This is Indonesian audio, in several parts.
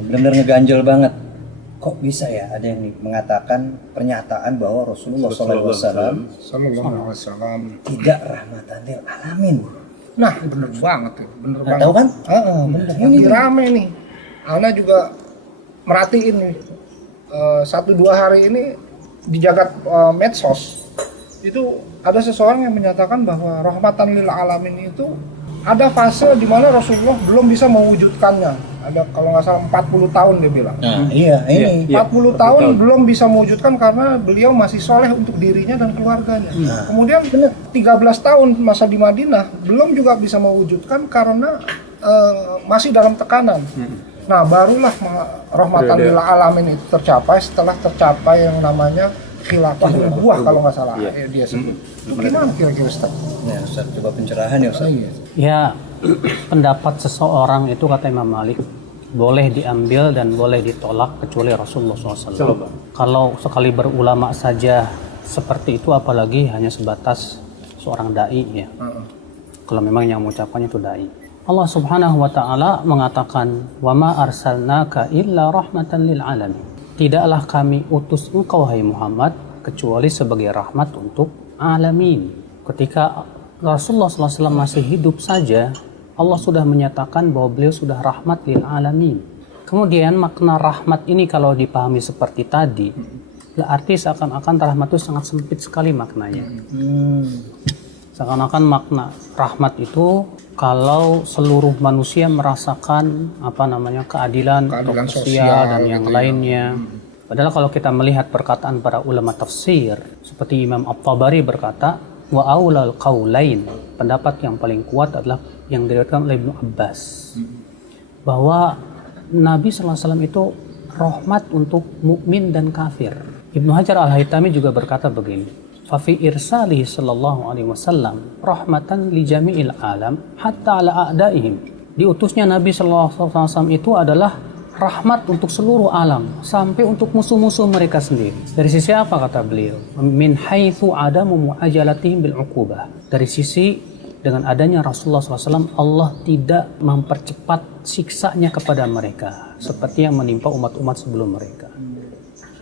benar-benar ngeganjel banget. Kok bisa ya ada yang mengatakan pernyataan bahwa Rasulullah SAW tidak rahmatan lil alamin? Nah, bener banget tuh, bener banget. Tahu kan? Bener. Ini rame nih. Ana juga merhatiin nih. 1-2 hari ini di jagat medsos itu ada seseorang yang menyatakan bahwa rahmatan lil alamin itu ada fase di mana Rasulullah belum bisa mewujudkannya. Ada kalau nggak salah 40 tahun dia bilang. Nah, iya ini. 40 tahun belum bisa mewujudkan karena beliau masih soleh untuk dirinya dan keluarganya. Kemudian 13 tahun masa di Madinah belum juga bisa mewujudkan karena masih dalam tekanan. Nah, barulah rahmatan lil alamin itu tercapai setelah tercapai yang namanya khilafah nubuwah kalau nggak salah dia sebut. Itu gimana kira-kira Ustaz? Ya, Ustaz, coba pencerahan ya Ustaz. Ya, pendapat seseorang itu kata Imam Malik boleh diambil dan boleh ditolak kecuali Rasulullah SAW. Kalau sekali berulama saja seperti itu, apalagi hanya sebatas seorang dai ya. Kalau memang yang mengucapkannya itu dai. Allah Subhanahu wa taala mengatakan, "Wa ma arsalnaka illa rahmatan lil alamin." Tidaklah kami utus engkau hai Muhammad kecuali sebagai rahmat untuk alamin. Ketika Rasulullah SAW masih hidup saja, Allah sudah menyatakan bahwa beliau sudah rahmat lil alamin. Kemudian makna rahmat ini kalau dipahami seperti tadi, berarti seakan-akan rahmat itu sangat sempit sekali maknanya. Seakan-akan makna rahmat itu kalau seluruh manusia merasakan keadilan sosial dan yang lainnya. Padahal kalau kita melihat perkataan para ulama tafsir, seperti Imam At-Tabari berkata, wa aulal qaulain, pendapat yang paling kuat adalah yang diriwayatkan oleh Ibnu Abbas, bahwa Nabi SAW itu rahmat untuk mukmin dan kafir. Ibnu Hajar Al-Haytami juga berkata begini, fa fi irsalihi sallallahu alaihi wasallam rahmatan li jami'il alam hatta ala a'daihim. Diutusnya Nabi SAW itu adalah rahmat untuk seluruh alam sampai untuk musuh-musuh mereka sendiri. Dari sisi apa kata beliau? Min haitsu adamu mu'ajalatihim bil uqubah. Dari sisi dengan adanya Rasulullah SAW, Allah tidak mempercepat siksanya kepada mereka seperti yang menimpa umat-umat sebelum mereka.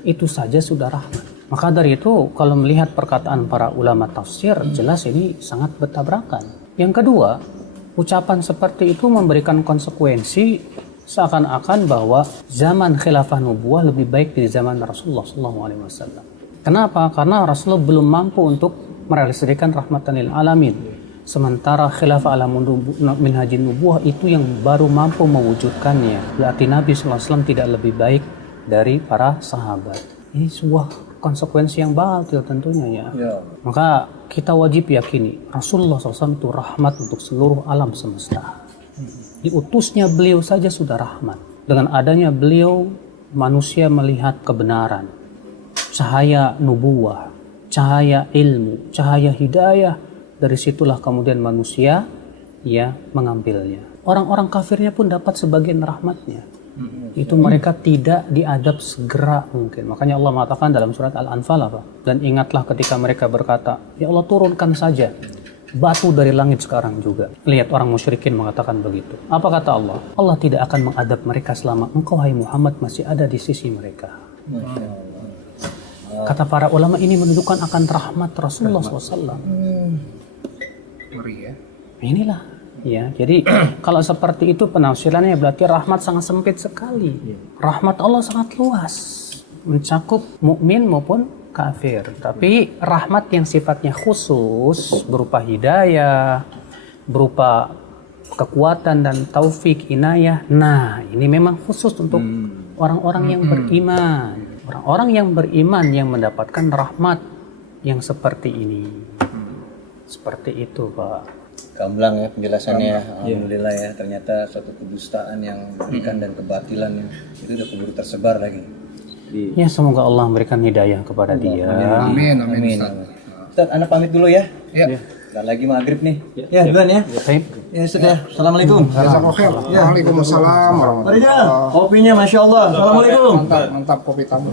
Itu saja sudah rahmat. Maka dari itu kalau melihat perkataan para ulama tafsir, jelas ini sangat bertabrakan. Yang kedua, ucapan seperti itu memberikan konsekuensi seakan-akan bahwa zaman khilafah nubuwah lebih baik dari zaman Rasulullah SAW. Kenapa? Karena Rasulullah belum mampu untuk merealisasikan rahmatan lil alamin. Sementara khilafah ala minhajin nubuwah itu yang baru mampu mewujudkannya. Berarti Nabi SAW tidak lebih baik dari para sahabat. Ini sebuah konsekuensi yang batil tentunya ya. Maka kita wajib yakini Rasulullah SAW itu rahmat untuk seluruh alam semesta. Diutusnya beliau saja sudah rahmat. Dengan adanya beliau, manusia melihat kebenaran, cahaya nubuwah, cahaya ilmu, cahaya hidayah. Dari situlah kemudian manusia mengambilnya. Orang-orang kafirnya pun dapat sebagian rahmatnya. Itu mereka tidak diadab segera mungkin. Makanya Allah mengatakan dalam surat Al-Anfal apa? Dan ingatlah ketika mereka berkata, ya Allah turunkan saja batu dari langit sekarang juga. Lihat orang musyrikin mengatakan begitu. Apa kata Allah? Allah tidak akan mengadab mereka selama engkau hai Muhammad masih ada di sisi mereka. Kata para ulama ini menunjukkan akan rahmat Rasulullah SAW. Inilah ya. Jadi kalau seperti itu penafsirannya berarti rahmat sangat sempit sekali. Rahmat Allah sangat luas, mencakup mukmin maupun kafir. Tapi rahmat yang sifatnya khusus berupa hidayah, berupa kekuatan dan taufik, inayah. Nah, ini memang khusus untuk orang-orang yang beriman. Orang-orang yang beriman yang mendapatkan rahmat yang seperti ini. Seperti itu, Pak. Gamblang ya penjelasannya. Alhamdulillah ya, ternyata suatu kedustaan yang diberikan dan kebatilan yang itu udah keburu tersebar lagi. Ya, semoga Allah memberikan hidayah kepada dia. Amin. Ustaz, anak pamit dulu ya. Ya. Bentar lagi maghrib nih. Ya, duluan ya. Baik. Ya, Ustaz ya. Assalamualaikum. Waalaikumsalam warahmatullahi wabarakatuh. Kopinya Masya Allah. Assalamualaikum. Mantap kopi tamu.